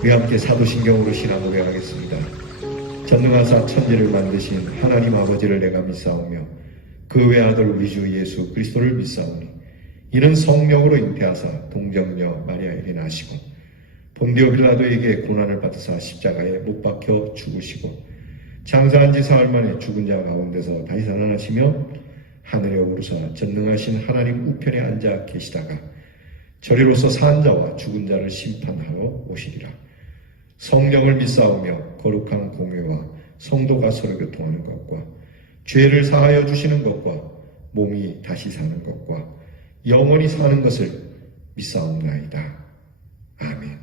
우리 함께 사도신경으로 신앙 고백하겠습니다. 전능하사 천지를 만드신 하나님 아버지를 내가 믿사오며 그 외아들 우리 주 예수 그리스도를 믿사오니 이는 성령으로 잉태하사 동정녀 마리아에게 나시고 본디오 빌라도에게 고난을 받으사 십자가에 못 박혀 죽으시고 장사한 지 사흘 만에 죽은 자 가운데서 다시 살아나시며 하늘에 오르사 전능하신 하나님 우편에 앉아 계시다가 저리로서 산 자와 죽은 자를 심판하러 오시리라. 성령을 믿사오며 거룩한 공회와 성도가 서로 교통하는 것과 죄를 사하여 주시는 것과 몸이 다시 사는 것과 영원히 사는 것을 믿사옵나이다. 아멘.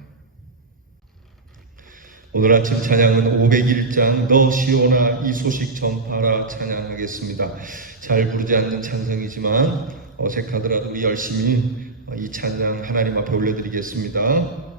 오늘 아침 찬양은 501장 너 시온아 이 소식 전파라 찬양하겠습니다. 잘 부르지 않는 찬성이지만 어색하더라도 우리 열심히 이 찬양 하나님 앞에 올려드리겠습니다.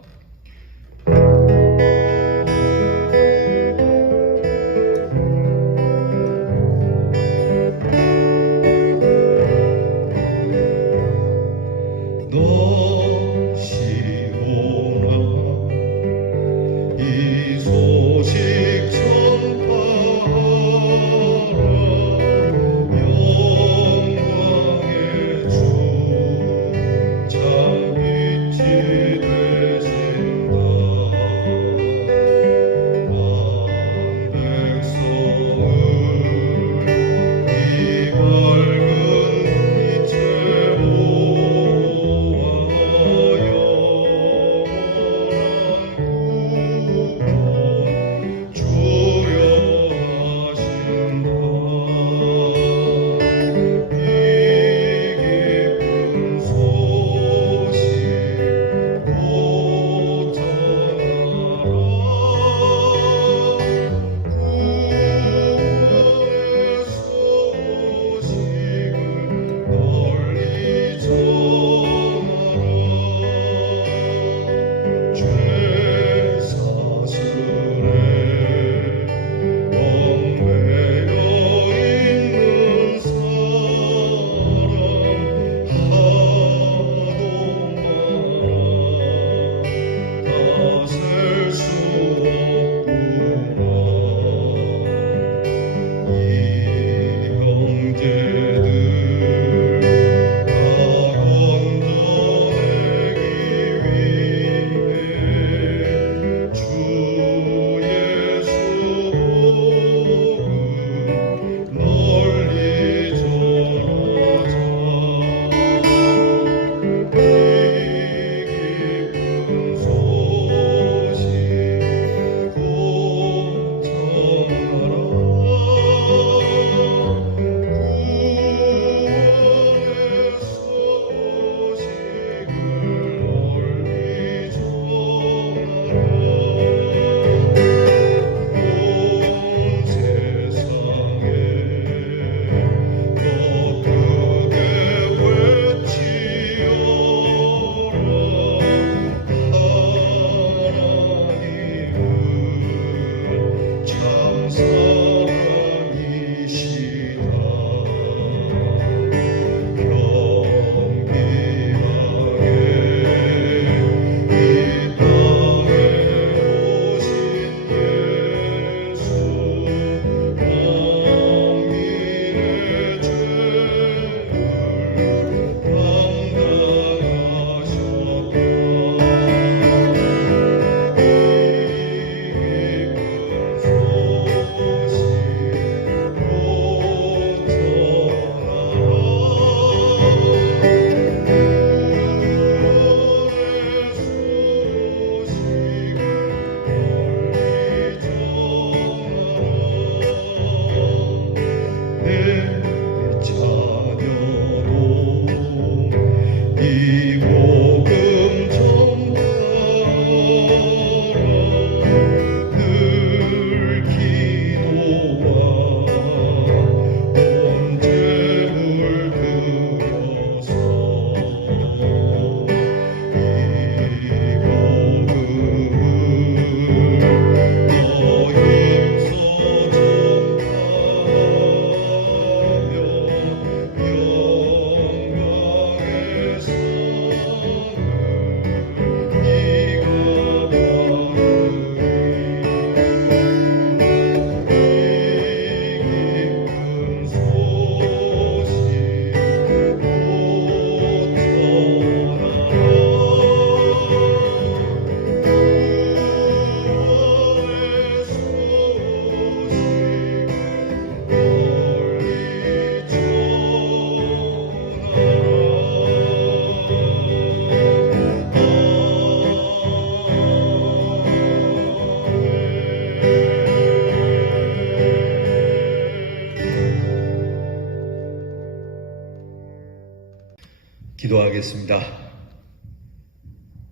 기도하겠습니다.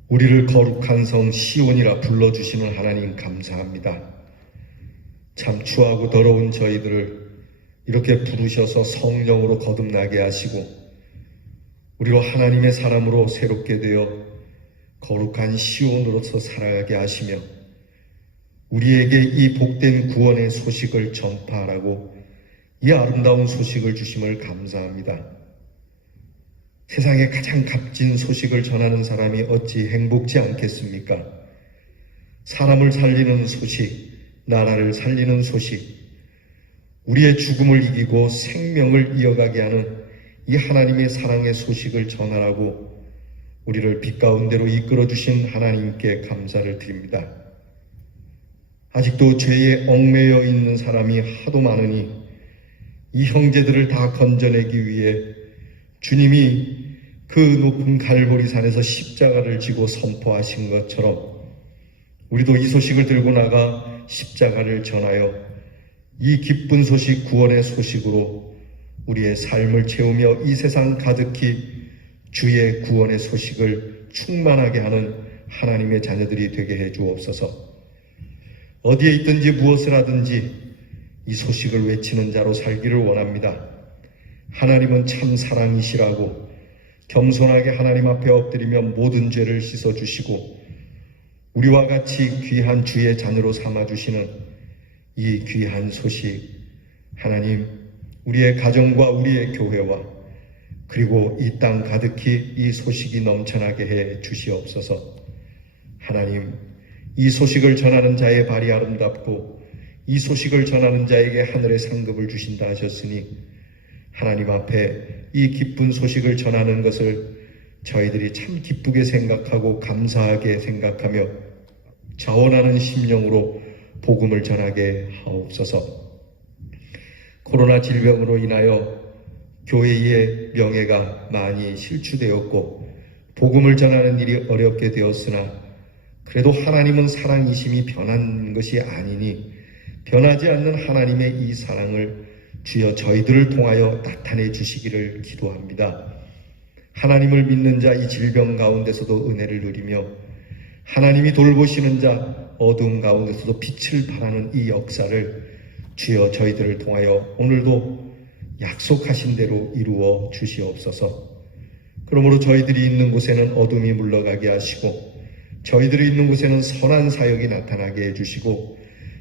우리를 거룩한 성 시온이라 불러주시는 하나님 감사합니다. 참 추하고 더러운 저희들을 이렇게 부르셔서 성령으로 거듭나게 하시고 우리로 하나님의 사람으로 새롭게 되어 거룩한 시온으로서 살아가게 하시며 우리에게 이 복된 구원의 소식을 전파하라고 이 아름다운 소식을 주심을 감사합니다. 세상에 가장 값진 소식을 전하는 사람이 어찌 행복지 않겠습니까? 사람을 살리는 소식, 나라를 살리는 소식, 우리의 죽음을 이기고 생명을 이어가게 하는 이 하나님의 사랑의 소식을 전하라고 우리를 빛 가운데로 이끌어 주신 하나님께 감사를 드립니다. 아직도 죄에 얽매여 있는 사람이 하도 많으니 이 형제들을 다 건져내기 위해 주님이 그 높은 갈보리산에서 십자가를 지고 선포하신 것처럼 우리도 이 소식을 들고 나가 십자가를 전하여 이 기쁜 소식, 구원의 소식으로 우리의 삶을 채우며 이 세상 가득히 주의 구원의 소식을 충만하게 하는 하나님의 자녀들이 되게 해 주옵소서. 어디에 있든지 무엇을 하든지 이 소식을 외치는 자로 살기를 원합니다. 하나님은 참 사랑이시라고 겸손하게 하나님 앞에 엎드리며 모든 죄를 씻어주시고 우리와 같이 귀한 주의 자녀로 삼아주시는 이 귀한 소식, 하나님 우리의 가정과 우리의 교회와 그리고 이 땅 가득히 이 소식이 넘쳐나게 해 주시옵소서. 하나님, 이 소식을 전하는 자의 발이 아름답고 이 소식을 전하는 자에게 하늘의 상급을 주신다 하셨으니 하나님 앞에 이 기쁜 소식을 전하는 것을 저희들이 참 기쁘게 생각하고 감사하게 생각하며 자원하는 심령으로 복음을 전하게 하옵소서. 코로나 질병으로 인하여 교회의 명예가 많이 실추되었고 복음을 전하는 일이 어렵게 되었으나 그래도 하나님은 사랑이심이 변한 것이 아니니 변하지 않는 하나님의 이 사랑을 주여 저희들을 통하여 나타내 주시기를 기도합니다. 하나님을 믿는 자 이 질병 가운데서도 은혜를 누리며 하나님이 돌보시는 자 어두운 가운데서도 빛을 발하는 이 역사를 주여 저희들을 통하여 오늘도 약속하신 대로 이루어 주시옵소서. 그러므로 저희들이 있는 곳에는 어둠이 물러가게 하시고 저희들이 있는 곳에는 선한 사역이 나타나게 해주시고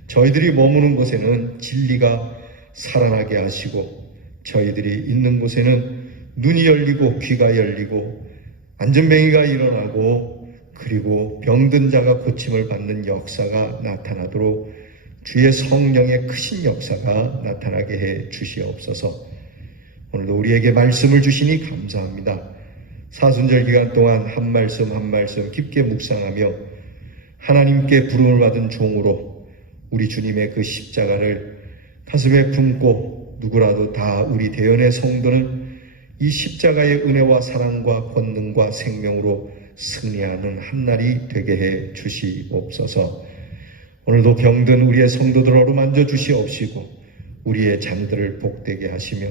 저희들이 머무는 곳에는 진리가 살아나게 하시고 저희들이 있는 곳에는 눈이 열리고 귀가 열리고 안전뱅이가 일어나고 그리고 병든 자가 고침을 받는 역사가 나타나도록 주의 성령의 크신 역사가 나타나게 해 주시옵소서. 오늘도 우리에게 말씀을 주시니 감사합니다. 사순절 기간 동안 한 말씀 한 말씀 깊게 묵상하며 하나님께 부름을 받은 종으로 우리 주님의 그 십자가를 가슴에 품고 누구라도 다 우리 대연의 성도는 이 십자가의 은혜와 사랑과 권능과 생명으로 승리하는 한날이 되게 해 주시옵소서. 오늘도 병든 우리의 성도들 어루만져 주시옵시고 우리의 자녀들을 복되게 하시며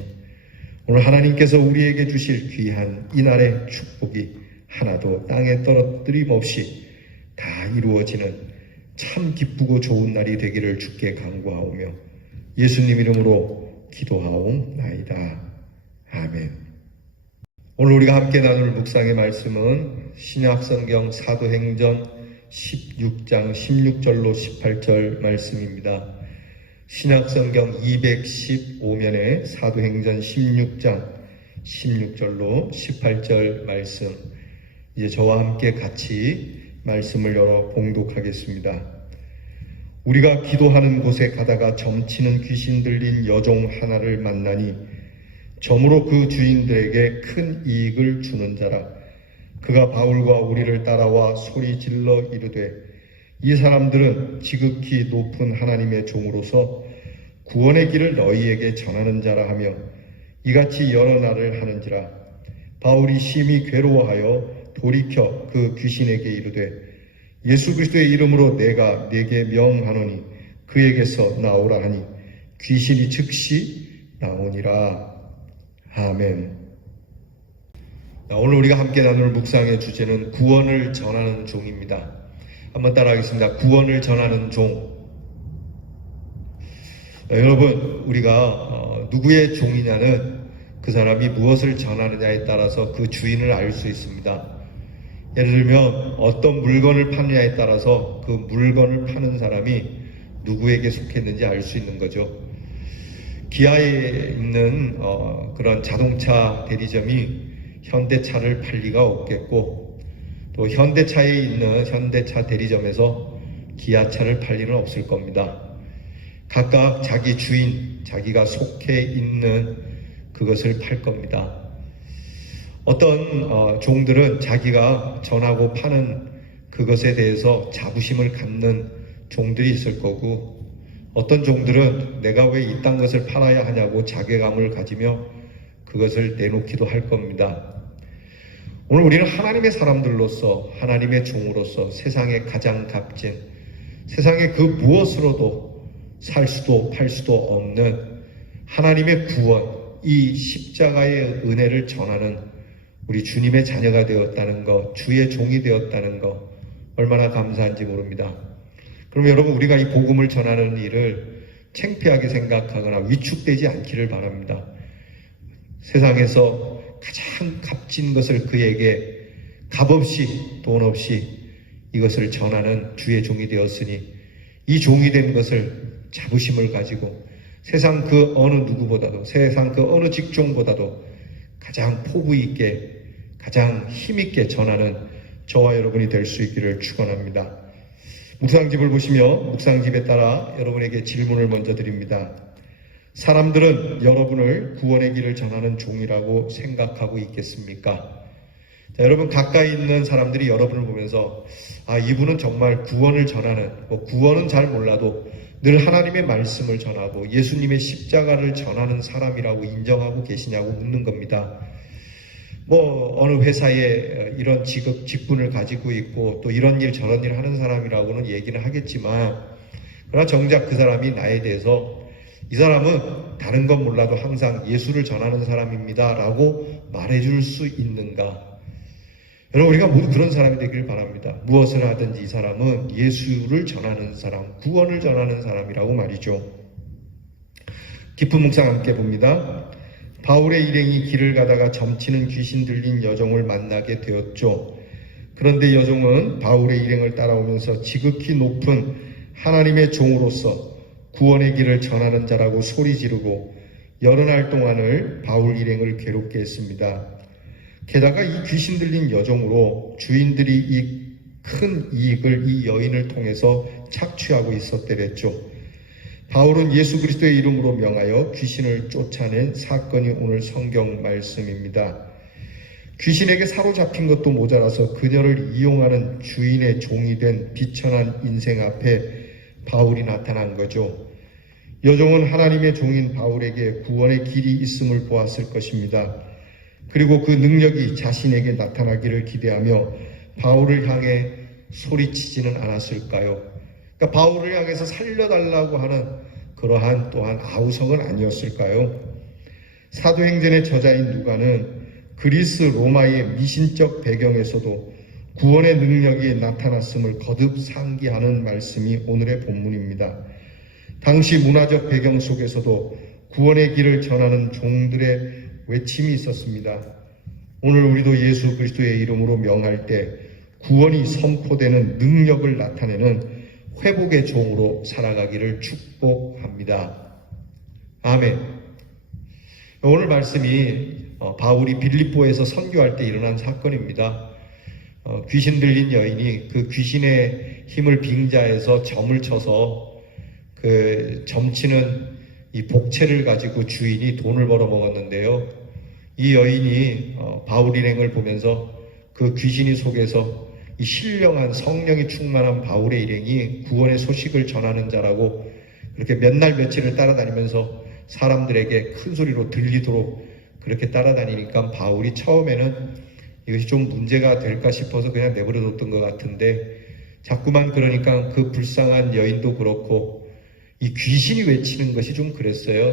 오늘 하나님께서 우리에게 주실 귀한 이날의 축복이 하나도 땅에 떨어뜨림 없이 다 이루어지는 참 기쁘고 좋은 날이 되기를 주께 간구하오며 예수님 이름으로 기도하옵나이다. 아멘. 오늘 우리가 함께 나눌 묵상의 말씀은 신약성경 사도행전 16장 16절로 18절 말씀입니다. 신약성경 215면에 사도행전 16장 16절로 18절 말씀, 이제 저와 함께 같이 말씀을 열어 봉독하겠습니다. 우리가 기도하는 곳에 가다가 점치는 귀신 들린 여종 하나를 만나니 점으로 그 주인들에게 큰 이익을 주는 자라. 그가 바울과 우리를 따라와 소리 질러 이르되 이 사람들은 지극히 높은 하나님의 종으로서 구원의 길을 너희에게 전하는 자라 하며 이같이 여러 날을 하는지라. 바울이 심히 괴로워하여 돌이켜 그 귀신에게 이르되 예수 그리스도의 이름으로 내가 네게 명하노니 그에게서 나오라 하니 귀신이 즉시 나오니라. 아멘. 오늘 우리가 함께 나눌 묵상의 주제는 구원을 전하는 종입니다. 한번 따라하겠습니다. 구원을 전하는 종. 여러분, 우리가 누구의 종이냐는 그 사람이 무엇을 전하느냐에 따라서 그 주인을 알 수 있습니다. 예를 들면 어떤 물건을 파느냐에 따라서 그 물건을 파는 사람이 누구에게 속했는지 알 수 있는 거죠. 기아에 있는 그런 자동차 대리점이 현대차를 팔 리가 없겠고, 또 현대차에 있는 현대차 대리점에서 기아차를 팔 리는 없을 겁니다. 각각 자기 주인, 자기가 속해 있는 그것을 팔 겁니다. 어떤 종들은 자기가 전하고 파는 그것에 대해서 자부심을 갖는 종들이 있을 거고, 어떤 종들은 내가 왜 이딴 것을 팔아야 하냐고 자괴감을 가지며 그것을 내놓기도 할 겁니다. 오늘 우리는 하나님의 사람들로서, 하나님의 종으로서 세상에 가장 값진, 세상에 그 무엇으로도 살 수도 팔 수도 없는 하나님의 구원, 이 십자가의 은혜를 전하는 우리 주님의 자녀가 되었다는 것, 주의 종이 되었다는 것, 얼마나 감사한지 모릅니다. 그럼 여러분, 우리가 이 복음을 전하는 일을 창피하게 생각하거나 위축되지 않기를 바랍니다. 세상에서 가장 값진 것을 그에게 값없이, 돈 없이 이것을 전하는 주의 종이 되었으니, 이 종이 된 것을 자부심을 가지고 세상 그 어느 누구보다도, 세상 그 어느 직종보다도 가장 포부 있게, 가장 힘있게 전하는 저와 여러분이 될 수 있기를 축원합니다. 묵상집을 보시며 묵상집에 따라 여러분에게 질문을 먼저 드립니다. 사람들은 여러분을 구원의 길을 전하는 종이라고 생각하고 있겠습니까? 자, 여러분, 가까이 있는 사람들이 여러분을 보면서 이분은 정말 구원을 전하는, 구원은 잘 몰라도 늘 하나님의 말씀을 전하고 예수님의 십자가를 전하는 사람이라고 인정하고 계시냐고 묻는 겁니다. 어느 회사에 이런 직분을 가지고 있고 또 이런 일 저런 일 하는 사람이라고는 얘기는 하겠지만, 그러나 정작 그 사람이 나에 대해서 이 사람은 다른 건 몰라도 항상 예수를 전하는 사람입니다 라고 말해줄 수 있는가? 여러분, 우리가 모두 그런 사람이 되길 바랍니다. 무엇을 하든지 이 사람은 예수를 전하는 사람, 구원을 전하는 사람이라고 말이죠. 깊은 묵상 함께 봅니다. 바울의 일행이 길을 가다가 점치는 귀신 들린 여종을 만나게 되었죠. 그런데 여종은 바울의 일행을 따라오면서 지극히 높은 하나님의 종으로서 구원의 길을 전하는 자라고 소리 지르고 여러 날 동안을 바울 일행을 괴롭게 했습니다. 게다가 이 귀신 들린 여종으로 주인들이 이 큰 이익을 이 여인을 통해서 착취하고 있었대랬죠. 바울은 예수 그리스도의 이름으로 명하여 귀신을 쫓아낸 사건이 오늘 성경 말씀입니다. 귀신에게 사로잡힌 것도 모자라서 그녀를 이용하는 주인의 종이 된 비천한 인생 앞에 바울이 나타난 거죠. 여종은 하나님의 종인 바울에게 구원의 길이 있음을 보았을 것입니다. 그리고 그 능력이 자신에게 나타나기를 기대하며 바울을 향해 소리치지는 않았을까요? 그러니까 바울을 향해서 살려달라고 하는 그러한 또한 아우성은 아니었을까요? 사도행전의 저자인 누가는 그리스 로마의 미신적 배경에서도 구원의 능력이 나타났음을 거듭 상기하는 말씀이 오늘의 본문입니다. 당시 문화적 배경 속에서도 구원의 길을 전하는 종들의 외침이 있었습니다. 오늘 우리도 예수 그리스도의 이름으로 명할 때 구원이 선포되는 능력을 나타내는 회복의 종으로 살아가기를 축복합니다. 아멘. 오늘 말씀이 바울이 빌립보에서 선교할 때 일어난 사건입니다. 귀신 들린 여인이 그 귀신의 힘을 빙자해서 점을 쳐서 그 점치는 이 복채를 가지고 주인이 돈을 벌어 먹었는데요. 이 여인이 바울 일행을 보면서 그 귀신이 속에서 이 신령한 성령이 충만한 바울의 일행이 구원의 소식을 전하는 자라고 그렇게 몇 날 며칠을 따라다니면서 사람들에게 큰 소리로 들리도록 그렇게 따라다니니까 바울이 처음에는 이것이 좀 문제가 될까 싶어서 그냥 내버려뒀던 것 같은데, 자꾸만 그러니까 그 불쌍한 여인도 그렇고 이 귀신이 외치는 것이 좀 그랬어요.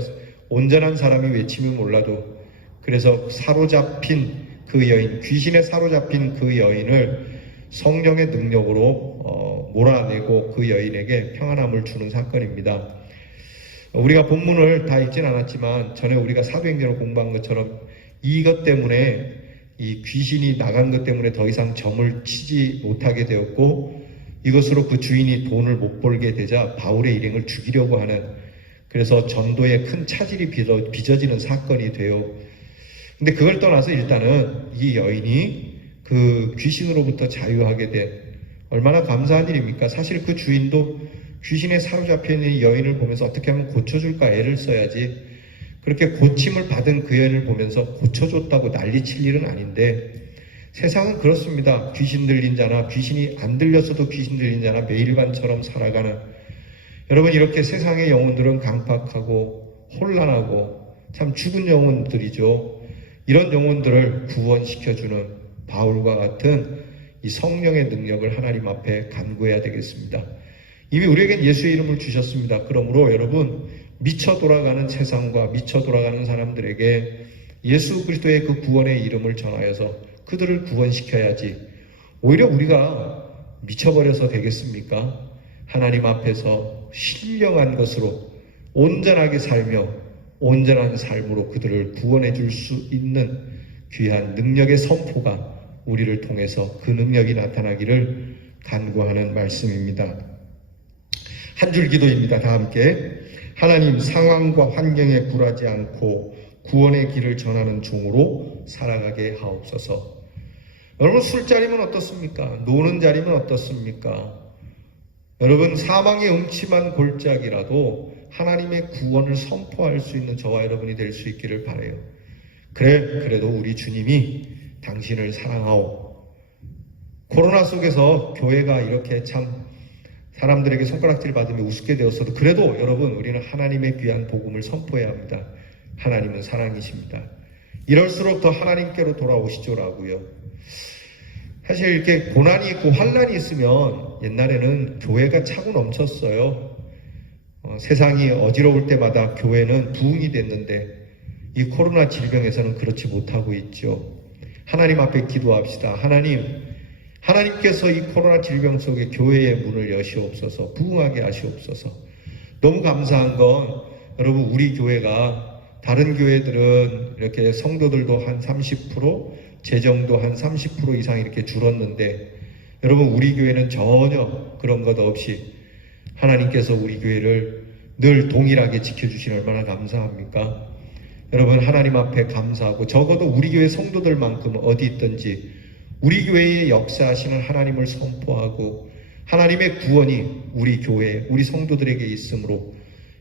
온전한 사람이 외치면 몰라도. 그래서 사로잡힌 그 여인, 귀신에 사로잡힌 그 여인을 성령의 능력으로 몰아내고 그 여인에게 평안함을 주는 사건입니다. 우리가 본문을 다 읽진 않았지만 전에 우리가 사도행전을 공부한 것처럼 이것 때문에, 이 귀신이 나간 것 때문에 더 이상 점을 치지 못하게 되었고, 이것으로 그 주인이 돈을 못 벌게 되자 바울의 일행을 죽이려고 하는, 그래서 전도에 큰 차질이 빚어지는 사건이 돼요. 근데 그걸 떠나서 일단은 이 여인이 그 귀신으로부터 자유하게 된, 얼마나 감사한 일입니까? 사실 그 주인도 귀신에 사로잡혀 있는 이 여인을 보면서 어떻게 하면 고쳐줄까 애를 써야지, 그렇게 고침을 받은 그 여인을 보면서 고쳐줬다고 난리칠 일은 아닌데, 세상은 그렇습니다. 귀신 들린 자나 귀신이 안 들렸어도 귀신 들린 자나 매일 밤처럼 살아가는, 여러분, 이렇게 세상의 영혼들은 강팍하고 혼란하고 참 죽은 영혼들이죠. 이런 영혼들을 구원시켜주는 바울과 같은 이 성령의 능력을 하나님 앞에 간구해야 되겠습니다. 이미 우리에겐 예수의 이름을 주셨습니다. 그러므로 여러분, 미쳐 돌아가는 세상과 미쳐 돌아가는 사람들에게 예수 그리스도의 그 구원의 이름을 전하여서 그들을 구원시켜야지, 오히려 우리가 미쳐버려서 되겠습니까? 하나님 앞에서 신령한 것으로 온전하게 살며 온전한 삶으로 그들을 구원해 줄 수 있는 귀한 능력의 선포가 우리를 통해서 그 능력이 나타나기를 간구하는 말씀입니다. 한 줄 기도입니다. 다 함께. 하나님, 상황과 환경에 굴하지 않고 구원의 길을 전하는 종으로 살아가게 하옵소서. 여러분, 술자리면 어떻습니까? 노는 자리면 어떻습니까? 여러분, 사망의 음침한 골짜기라도 하나님의 구원을 선포할 수 있는 저와 여러분이 될 수 있기를 바라요. 그래도 우리 주님이 당신을 사랑하오. 코로나 속에서 교회가 이렇게 참 사람들에게 손가락질 받으며 우습게 되었어도, 그래도 여러분, 우리는 하나님의 귀한 복음을 선포해야 합니다. 하나님은 사랑이십니다. 이럴수록 더 하나님께로 돌아오시죠라고요. 사실 이렇게 고난이 있고 환란이 있으면 옛날에는 교회가 차고 넘쳤어요. 세상이 어지러울 때마다 교회는 부흥이 됐는데, 이 코로나 질병에서는 그렇지 못하고 있죠. 하나님 앞에 기도합시다. 하나님께서 이 코로나 질병 속에 교회의 문을 여시옵소서, 부흥하게 하시옵소서. 너무 감사한 건 여러분, 우리 교회가 다른 교회들은 이렇게 성도들도 한 30%, 재정도 한 30% 이상 이렇게 줄었는데, 여러분, 우리 교회는 전혀 그런 것 없이 하나님께서 우리 교회를 늘 동일하게 지켜주시니 얼마나 감사합니까? 여러분, 하나님 앞에 감사하고, 적어도 우리 교회 성도들만큼 어디 있든지 우리 교회에 역사하시는 하나님을 선포하고, 하나님의 구원이 우리 교회, 우리 성도들에게 있으므로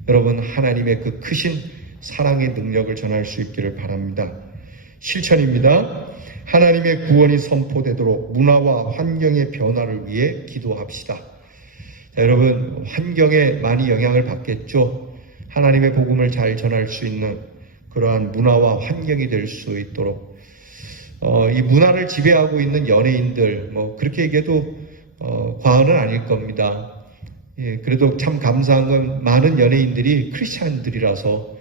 여러분, 하나님의 그 크신 사랑의 능력을 전할 수 있기를 바랍니다. 실천입니다. 하나님의 구원이 선포되도록 문화와 환경의 변화를 위해 기도합시다. 자, 여러분, 환경에 많이 영향을 받겠죠. 하나님의 복음을 잘 전할 수 있는 그러한 문화와 환경이 될 수 있도록, 이 문화를 지배하고 있는 연예인들, 그렇게 얘기해도 과언은 아닐 겁니다. 예, 그래도 참 감사한 건 많은 연예인들이 크리스찬들이라서,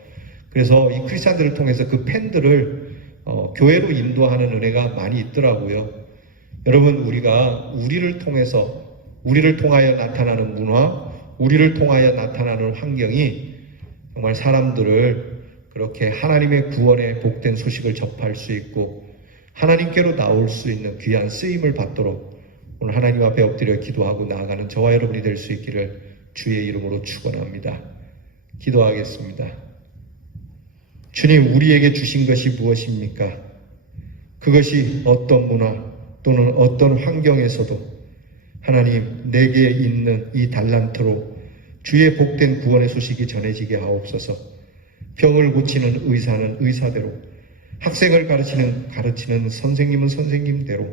그래서 이 크리스찬들을 통해서 그 팬들을 교회로 인도하는 은혜가 많이 있더라고요. 여러분, 우리가 우리를 통하여 나타나는 문화, 우리를 통하여 나타나는 환경이 정말 사람들을 그렇게 하나님의 구원의 복된 소식을 접할 수 있고 하나님께로 나올 수 있는 귀한 쓰임을 받도록 오늘 하나님 앞에 엎드려 기도하고 나아가는 저와 여러분이 될 수 있기를 주의 이름으로 축원합니다. 기도하겠습니다. 주님, 우리에게 주신 것이 무엇입니까? 그것이 어떤 문화 또는 어떤 환경에서도 하나님, 내게 있는 이 달란트로 주의 복된 구원의 소식이 전해지게 하옵소서. 병을 고치는 의사는 의사대로, 학생을 가르치는 선생님은 선생님대로,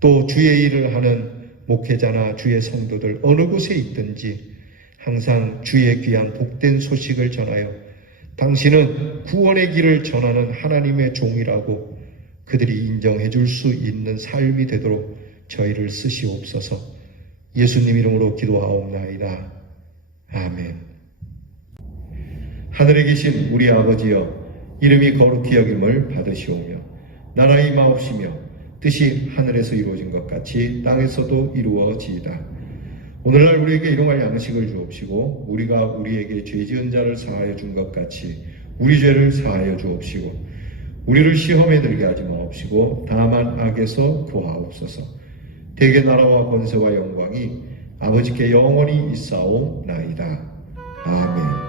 또 주의 일을 하는 목회자나 주의 성도들 어느 곳에 있든지 항상 주의 귀한 복된 소식을 전하여 당신은 구원의 길을 전하는 하나님의 종이라고 그들이 인정해 줄 수 있는 삶이 되도록 저희를 쓰시옵소서. 예수님 이름으로 기도하옵나이다. 아멘. 하늘에 계신 우리 아버지여, 이름이 거룩히 여김을 받으시오며 나라의 임하옵시며 뜻이 하늘에서 이루어진 것 같이 땅에서도 이루어지이다. 오늘날 우리에게 일용할 양식을 주옵시고 우리가 우리에게 죄 지은 자를 사하여 준 것 같이 우리 죄를 사하여 주옵시고 우리를 시험에 들게 하지 마옵시고 다만 악에서 구하옵소서. 대개 나라와 권세와 영광이 아버지께 영원히 있사오나이다. 아멘.